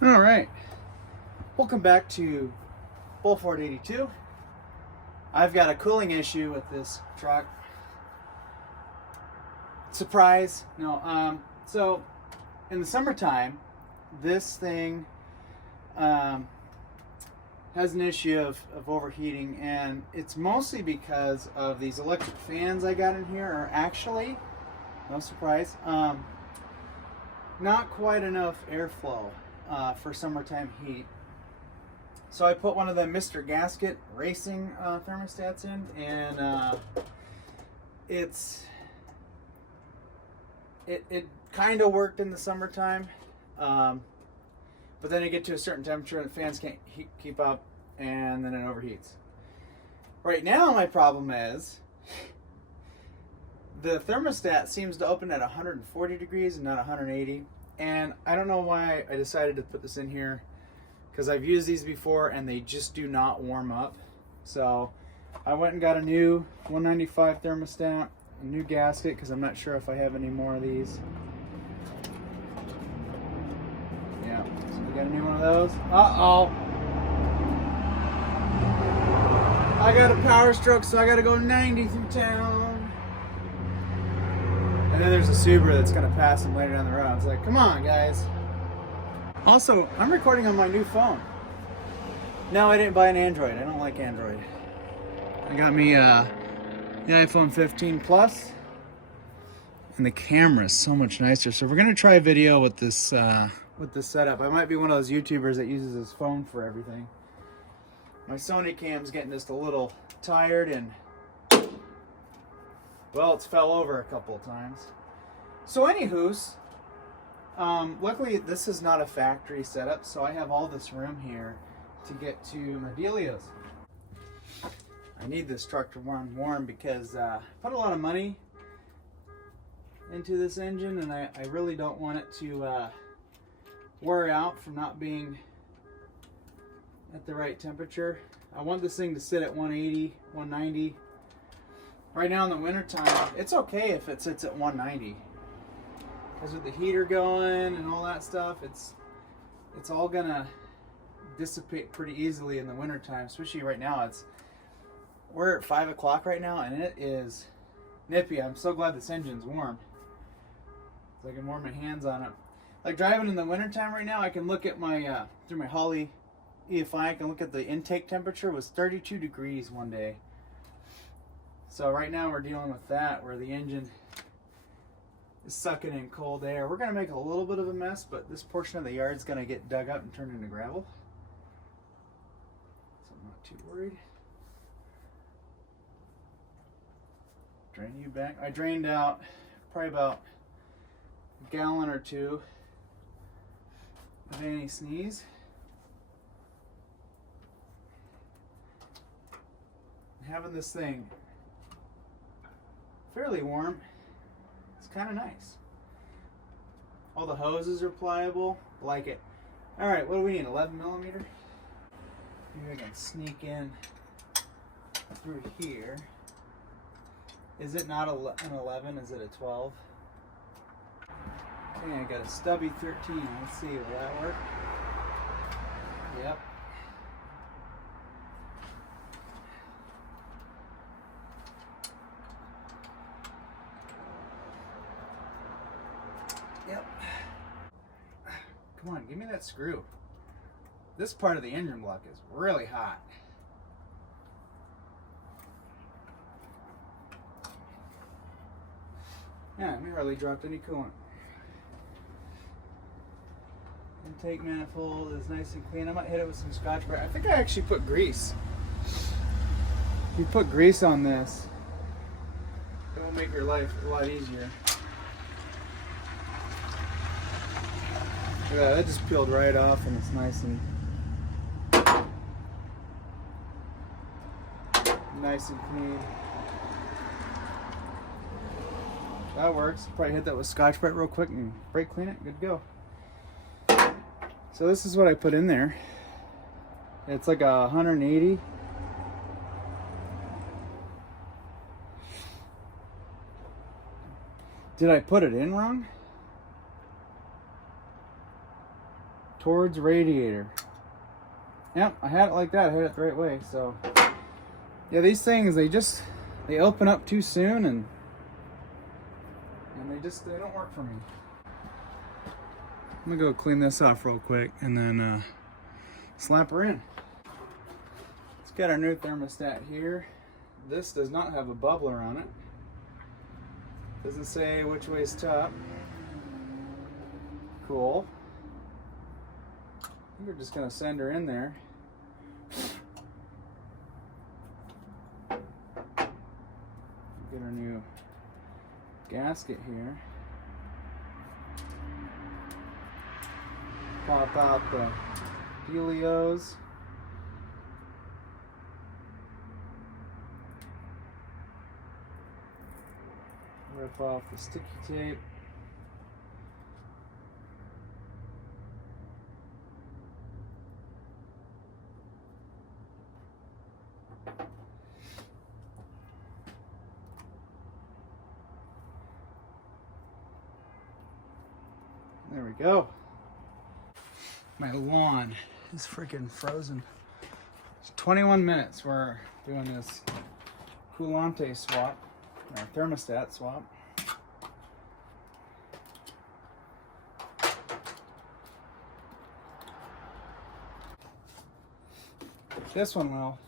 All right, welcome back to Bullford 82. I've got a cooling issue with this truck. Surprise! No, so in the summertime, this thing has an issue of overheating, and it's mostly because of these electric fans I got in here are actually, no surprise, not quite enough airflow for summertime heat. So I put one of the Mr. Gasket racing thermostats in, and it kind of worked in the summertime, but then you get to a certain temperature and the fans can't keep up, and then it overheats. Right now my problem is the thermostat seems to open at 140 degrees and not 180, and I don't know why I decided to put this in here, because I've used these before and they just do not warm up. So I went and got a new 195 thermostat, a new gasket, because I'm not sure if I have any more of these. Yeah, so we got a new one of those. Uh-oh. I got a power stroke, so I got to go 90 through town. And then there's a Subaru that's going to pass him later down the road. It's like, come on, guys. Also, I'm recording on my new phone. No, I didn't buy an Android. I don't like Android. I got me the iPhone 15 Plus, and the camera is so much nicer. So we're gonna try a video with this setup. I might be one of those YouTubers that uses his phone for everything. My Sony cam's getting just a little tired, and well, it's fell over a couple of times. So anywho's, luckily this is not a factory setup, so I have all this room here to get to my dealios. I need this truck to run warm because I put a lot of money into this engine, and I really don't want it to wear out from not being at the right temperature. I want this thing to sit at 180, 190. Right now in the winter time, it's okay if it sits at 190. Because with the heater going and all that stuff, it's all gonna dissipate pretty easily in the winter time. Especially right now, we're at 5 o'clock right now, and it is nippy. I'm so glad this engine's warm, so I can warm my hands on it. Like driving in the winter time right now, I can look at my through my Holley EFI. I can look at the intake temperature was 32 degrees one day. So right now we're dealing with that, where the engine is sucking in cold air. We're going to make a little bit of a mess, but this portion of the yard's going to get dug up and turned into gravel. So I'm not too worried. Drain you back. I drained out probably about a gallon or two of anti-sneeze. Having this thing fairly warm, it's kind of nice. All the hoses are pliable, like it. All right, what do we need? 11 millimeter. Maybe I can sneak in through here. Is it not an 11? Is it a 12? Okay, I got a stubby 13. Let's see, will that work? Yep. Yep. Come on, give me that screw. This part of the engine block is really hot. Yeah, we hardly dropped any coolant. Intake manifold is nice and clean. I might hit it with some Scotch-Brite. I think I actually put grease. If you put grease on this, it will make your life a lot easier. Yeah, that just peeled right off, and it's nice and clean. That works. Probably hit that with Scotch-Brite real quick and brake clean it. Good to go. So this is what I put in there. It's like 180. Did I put it in wrong? towards radiator. Yep, I had it like that. I had it the right way. So yeah, these things, they open up too soon, and they don't work for me. I'm gonna go clean this off real quick and then slap her in. Let's get our new thermostat here. This does not have a bubbler on it. Doesn't say which way is top. Cool. I think we're just gonna send her in there. Get our new gasket here. Pop out the helios. Rip off the sticky tape. There we go. My lawn is freaking frozen. It's 21 minutes. We're doing this coulante swap, or thermostat swap. This one will.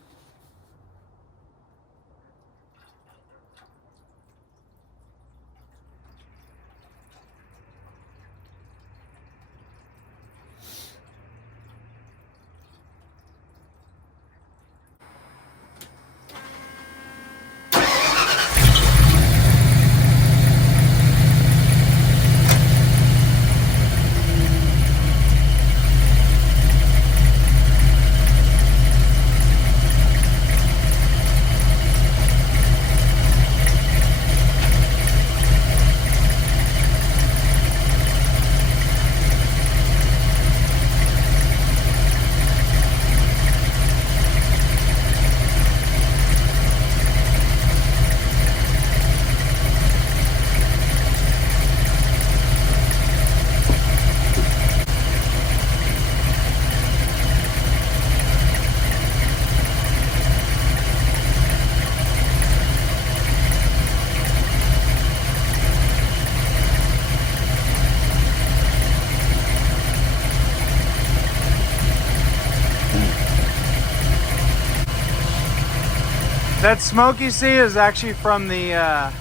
That smoke you see is actually from the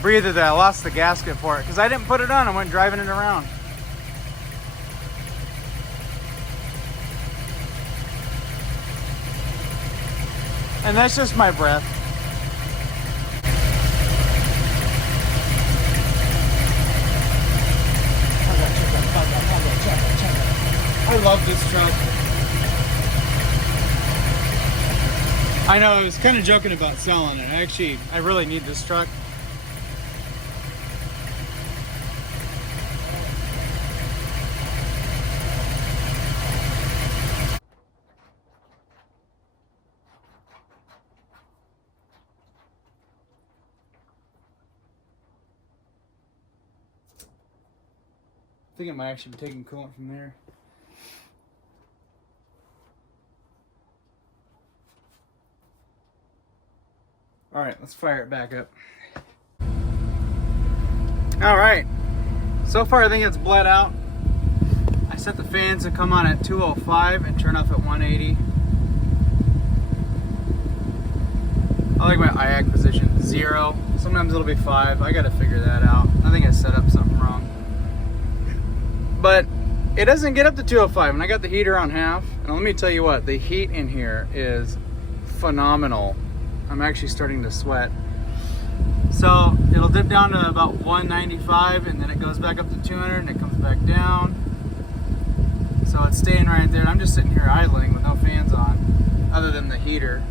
breather that I lost the gasket for it, because I didn't put it on. I went driving it around. And that's just my breath. I love this truck. I know, I was kind of joking about selling it. I really need this truck. I think it might actually be taking coolant from there. All right, let's fire it back up. All right, so far I think it's bled out. I set the fans to come on at 205 and turn off at 180. I like my IAC position 0. Sometimes it'll be 5. I gotta figure that out. I think I set up something wrong. But it doesn't get up to 205, and I got the heater on half. And let me tell you what, the heat in here is phenomenal. I'm actually starting to sweat. So it'll dip down to about 195, and then it goes back up to 200, and it comes back down. So it's staying right there. I'm just sitting here idling with no fans on, other than the heater.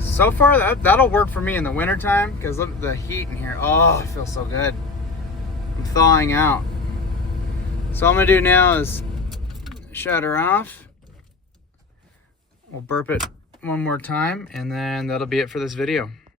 So far, that'll work for me in the wintertime, because look at the heat in here. Oh, it feels so good. I'm thawing out. So all I'm gonna do now is shut her off. We'll burp it one more time, and then that'll be it for this video.